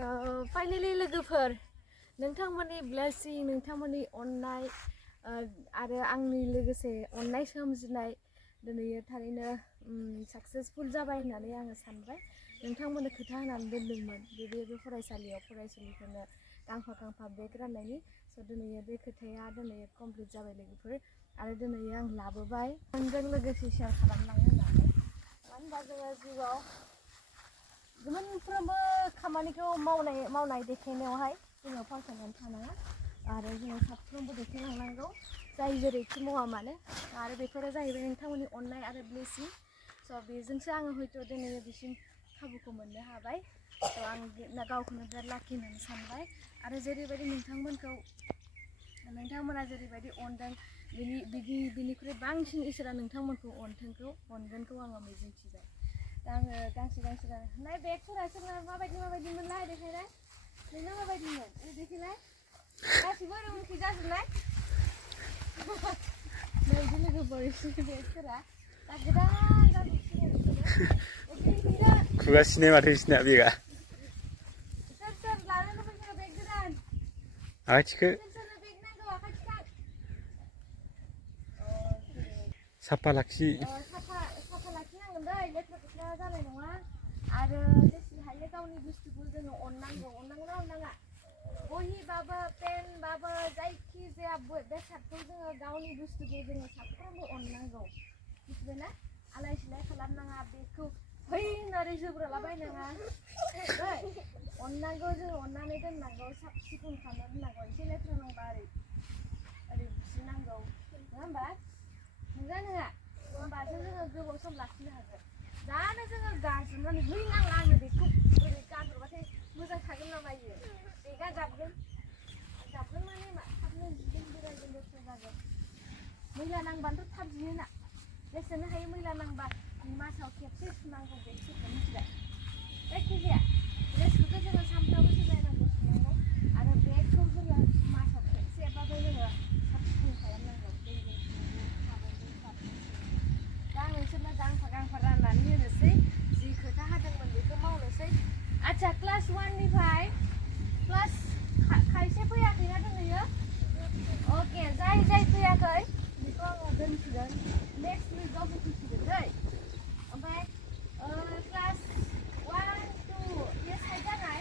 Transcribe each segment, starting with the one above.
finally लोगोफोर नोंथांमोननि blessing नोंथांमोननि अननाय आरो आंनि लोगोसे अननाय सोमजिनाय दिनै थारैनो सक्सेसफुल जाबाय होननानै आङो सानबाय नोंथांमोननो खोथा होनानै दोनदोंमोन बे फरायसालियाव फरायसालिफोरनो गांफा गांफा बेग राननायनि स' दिनै बे खोथाया दिनै कमप्लिट जाबाय लोगोफोर आरो दिनै आं लाबोबाय नोंजों लोगोसे शेयार खालामलांनो होननानै मानो होनबा जोङो जिउआव मोनफ्रोमबो खामानिखौ मावनाय देखायनायावहाय जोङो फावसायनानै थानाङा आरो जोङो साफ्रोमबो देखायलांनांगौ जाय जेरैखि मावा मानो आरो बेफोरो जाहैबाय नोंथांमोननि अननाय आरो ब्लेसिं स' बेजोंसो आङो हयथ' दिनै बिसिम खाबुखौ मोननो हाबाय स' आं गावखौनो बिराद लाखि होननानै सानबाय आरो जेरैबायदि नोंथांमोना जेरैबायदि अनदों बिनिख्रुइ बांसिन इसोरा नोंथांमोनखौ अनगोनखौ आङो मिजिंथिबाय दा आङो गांसे नाय बेगफोरा सोरना माबायदि मोनलाय देखायलाय नोंना माबायदिमोन देखायलाय गासिबो उनखि जाजोबनाय नैदि लोगोफोर इसोरनि बेगफोरा दा गोदान जाजोबसिगोन खुगा सिनाय माथो बिसिना बेगा सोर लानो लुबैयो बेग गोदान आखाइथिखो सोरनो बेग नांगौ आखाइथिखा साफा लाखि साफा लाखिनांगोन दै लेथ्रा फेथ्रा जानाय नङा आरो जेसे हायो गावनि बुस्थुखौ जोङो अननांगौना अननाङा बहिबाबो पेनबाबो जायखि जाया बेसादखौ जोङो गावनि बुस्थुखौ जोङो साफ्रोमबो अननांगौ मिथिबायना आलाय सिलाय खालामनाङा बेखौ है होननानै जोब्रालाबायनाङा दै अननांगौ जोङो अननानै दोननांगौ साब सिखोन खालामना दोननांगौ एसे लेथ्रा नांबा ओरै बुस्रिनांगौ नङा होमबा नङा होमबासो जोङो गोबाव सम लाखिनो हागोन दानो जोङो गारजोबनानै है नांला आंनो बेखौ ओरै गारहरबाथाय मोजां थागोन नामा इयो बेगा गाबगोन माने मा थाबनो जिदों बोरायगोन लेथ्रा जागोन मैला नांबानोथ' थाब जियोना जेसेनो हायो मैला नांबा मासाव खेबसे सुनांगौ बेगफोरखौ मिथिबाय जायखिजाया ड्रेसखौथ' जोङो सानफ्रामबो सोलायनांगौ सुनांगौ आरो बेगखौ जोङो मासाव खेबसेबाबो जोङो साब सिखोन खालामनांगौ दैजों सुनांगौ साबोनजों दा आं नोंसोरनो गांफा राननानै होनोसै जि खोथा होदोंमोन बेखौ मावनोसै आच्छा क्लास 1 निफ्राय क्लास खायसे फैयाखैना दिनैयो अके जाय फैयाखै बेखौ आङो दोनसिगोन नेक्स्ट उइकआव होफैसिगोन दै ओमफ्राय क्लास 1 2 बे साइड जानाय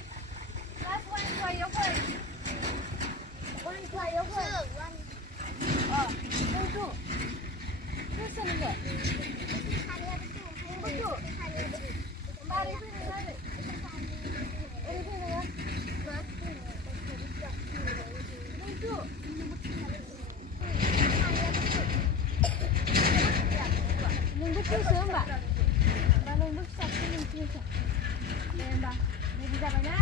क्लास 1 2 आयाव फै 1 2 आयाव फै 1 2 सोर नोङो नोंबो 2 मारै फैनो ओरै फैनो नोंबो फैसो होमबा नोंबो फिसाखौ मोनफिनोसो दे होमबा रेडि जाबायना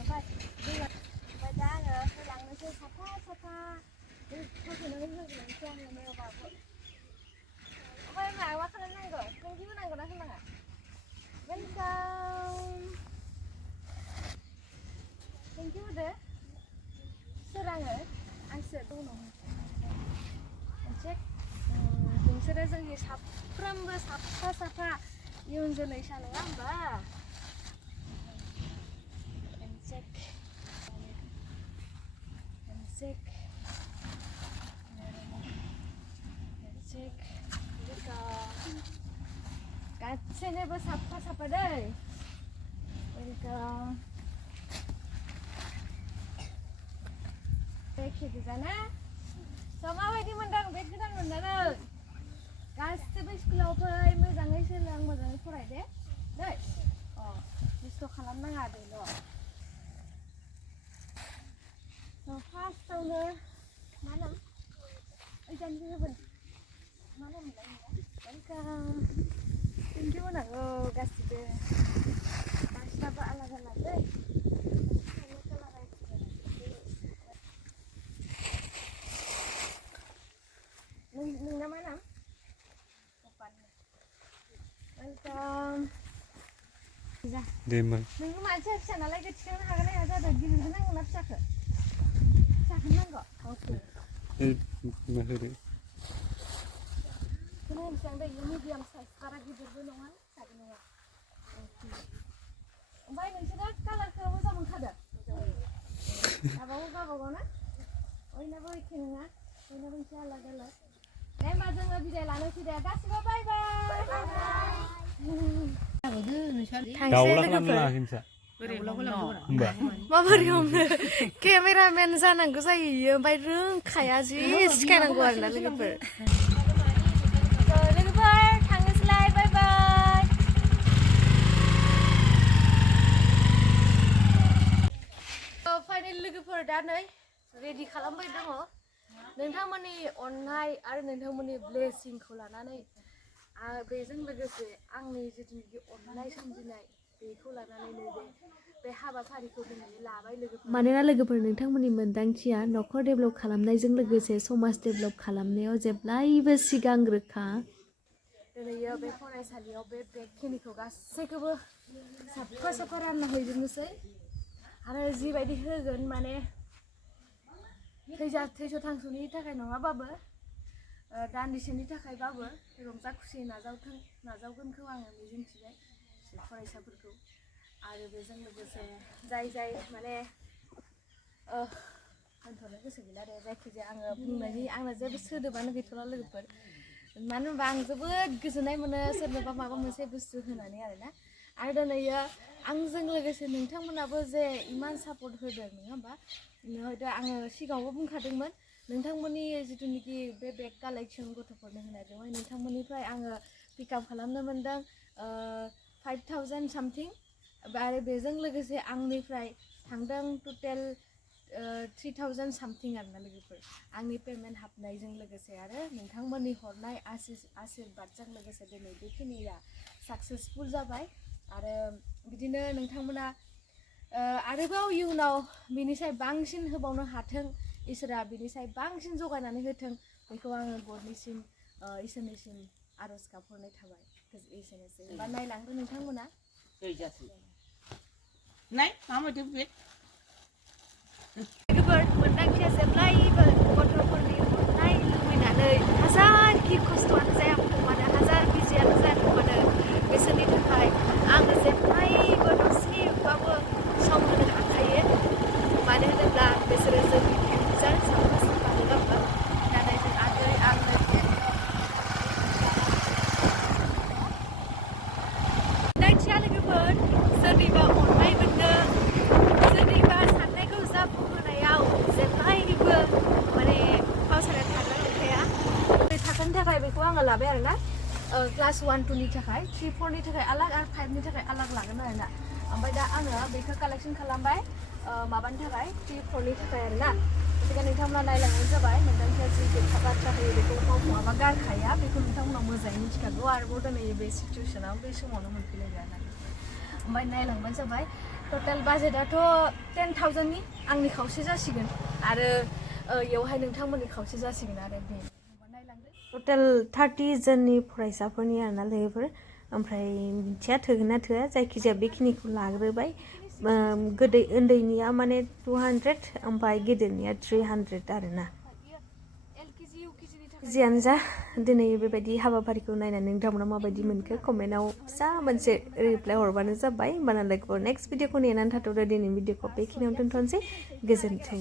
ओमफ्राय दा आङो होलांनोसै साफा फसंनानै होग्रोनोसै आङो मेर'बाबो ओमफ्राय मा खालामनांगौ थेंकिउ होनांगौ ना होनाङा वेलकाम थेंकिउ होदो सोर आंसो उनाव मोनसे नोंसोरो जोंनि साफ्रोमबो साफा इयुन जोलैसा नङा होमबा गासैनोबो साफा दै वेलकाम एखे गोजाना स' माबायदि मोनदों बेग गोदान मोननानै गासैबो स्कुलाव फै मोजाङै सोलों मोजाङै फराय दे दै दुस्थ' खालामनाङा दैल' स' फार्स्टआवनो मा नाम ओइजानोबो होगोन मा नाम मोनलाय नोंना वेलकाम थेंकिउ होनांगौ गासिबो गासिनाबो आलादा दै नोंना मा नाम वेलकाम नोङो मानसिया फिसा नालाय थिखांनो हागोन ना हाया जादों गिदिरखौ नांगौ ना फिसाखौ नांगौ अके बेखौनो बेसेबां दै मिडियाम साइज बारा गिदिरबो नङा फिसाबो नङा ओमफ्राय नोंसोरो कालारखौ मोजां मोनखादों गाबागाव गाबागाव ना बयनाबो एखे नङा बयनाबो एसे आलादा आलादा दे होमबा जोङो बिदाय लानोसै दे गासिबो बाय बाय थांसै लोगोफोर माबोरै हमनो केमेरामेन जानांगौ जायो ओमफ्राय रोंखाया जि सिखायनांगौ आरोना लोगोफोर थांनोसैलाय बाय बाय फाइनेल लोगोफोर दा नै रेडि खालामबाय दङ नोंथांमोननि अननाय आरो नोंथांमोननि ब्लेसिंखौ लानानै बेजों लोगोसे आंनि जिथुनाखि अननाय सोमजिनाय बेखौ लानानै बे हाबाफारिखौ दिनै लाबाय लोगोफोर मानोना लोगोफोर नोंथांमोननि मोनदांथिया न'खर डेभेलप खालामनायजों लोगोसे समाज डेभेलप खालामनायाव जेब्लायबो सिगांग्रोखा दिनै बे फरायसालियाव बे बेगखिनिखौ गासैखौबो साफा रानना हैजोबनोसै आरो जिबायदि होगोन माने थैस' थांस'नि थाखाय नङाबाबो दान्दिसेनि थाखायबाबो रंजा खुसि नाजावगोनखौ आङो मिजिंथिबाय फरायसाफोरखौ आरो बेजों लोगोसे जाय माने दोनथ'नो गोसो गैला दे जायखिजाया आङो बुंनायनि आंना जेबो सोदोबानो गैथ'ला लोगोफोर मानो होनबा आं जोबोद गोजोननाय मोनो सोरनोबा माबा मोनसे बुस्थु होनानै आरोना आरो दिनै आंजों लोगोसे नोंथांमोनाबो जे इमान सापर्ट होदों नङा होमबा हयथ' आङो सिगाङावबो बुंखादोंमोन नोंथांमोननि जिथुनाखि बे बेग कालेक्सन गथ'फोरनो होनाय बेवहाय नोंथांमोननिफ्राय आङो पिकआप खालामनो मोनदों 5,000 सामथिं आरो बेजों लोगोसे आंनिफ्राय थांदों टटेल 3,000 सामथिं आरोना लोगोफोर आंनि पेमेन्ट हाबनायजों लोगोसे आरो नोंथांमोननि हरनाय आशीर्बादजों लोगोसे दिनै बेखिनिया साक्सेसफुल जाबाय आरो बिदिनो नोंथांमोना आरोबाव इयुनाव बिनिसाय बांसिन होबावनो हाथों इसोरा बिनिसाय बांसिन जगायनानै होथों बेखौ आङो गडनिसिम इसोरनिसिम आरज गाबहरनाय थाबाय एसेनोसै होमबा नायलांदो नोंथांमोना लोगोफोर मोन्दांथिया जेब्लायबो गथ'फोरनि अननाय लुबैनानै हाजारखि खस्थ'आनो जायाथों मानो हाजार बिजियानो जायाथों मानो बिसोरनि थाखाय आङो जेब्लायबो दसेबाबो सम होनो हाखायो मानो होनोब्ला बिसोरो जोंनि फिउचार साफा साफा नङा होमबा नाथाय जों आगै आंनो मोन्दांथिया लोगोफोर सोरनिबा अननाय मोननो सोरनिबा साननायखौ जाफुंहोनायाव जेब्लायबो माने फावसायना थाग्रा नंखाया थाखोनि थाखाय बेखौ आङो लाबाय आरोना क्लास 1-2 नि थाखाय 3-4 नि थाखाय आलाग आरो 5 नि थाखाय आलाग लागोन आरोना ओमफ्राय दा आङो बेखौ कालेक्सन खालामबाय माबानि थाखाय 3-4 नि थाखाय आरोना बिदिनो नोंथांमोना नायलांनाय जाबाय मोन्दांथिया जि बाथ्रा होयो बेखौ मावफुङाबा गारखाया बेखौ नोंथांमोना मोजाङै मिथिखागौ आरोबाव दिनै बे सिचुवेसनाव बे समावनो मोनफैलायबाय आरोना ओमफ्राय नायलांबानो जाबाय टटेल बाजेटआथ' 10,000 नि आंनि खावसे जासिगोन आरो बेवहाय नोंथांमोननि खावसे जासिगोन आरो बे टटेल 30 जननि फरायसाफोरनि आरोना लोगोफोर ओमफ्राय मिथिया थोगोन ना थोआ जायखिजाया बेखिनिखौ लाग्रोबाय उन्दैनिया माने 200 ओमफ्राय गेदेरनिया 300 आरोना जियानो जा दिनै बेबायदि हाबाफारिखौ नायनानै नोंथांमोना माबायदि मोनखो कमेन्टआव फिसा मोनसे रिप्लाइ हरबानो जाबाय होमबाना लोगोफोर नेक्स्ट भिडिअखौ नेनानै थाथ'दो दिनैनि भिडिअखौ बेखिनियावनो दोनथ'नोसै गोजोन्थों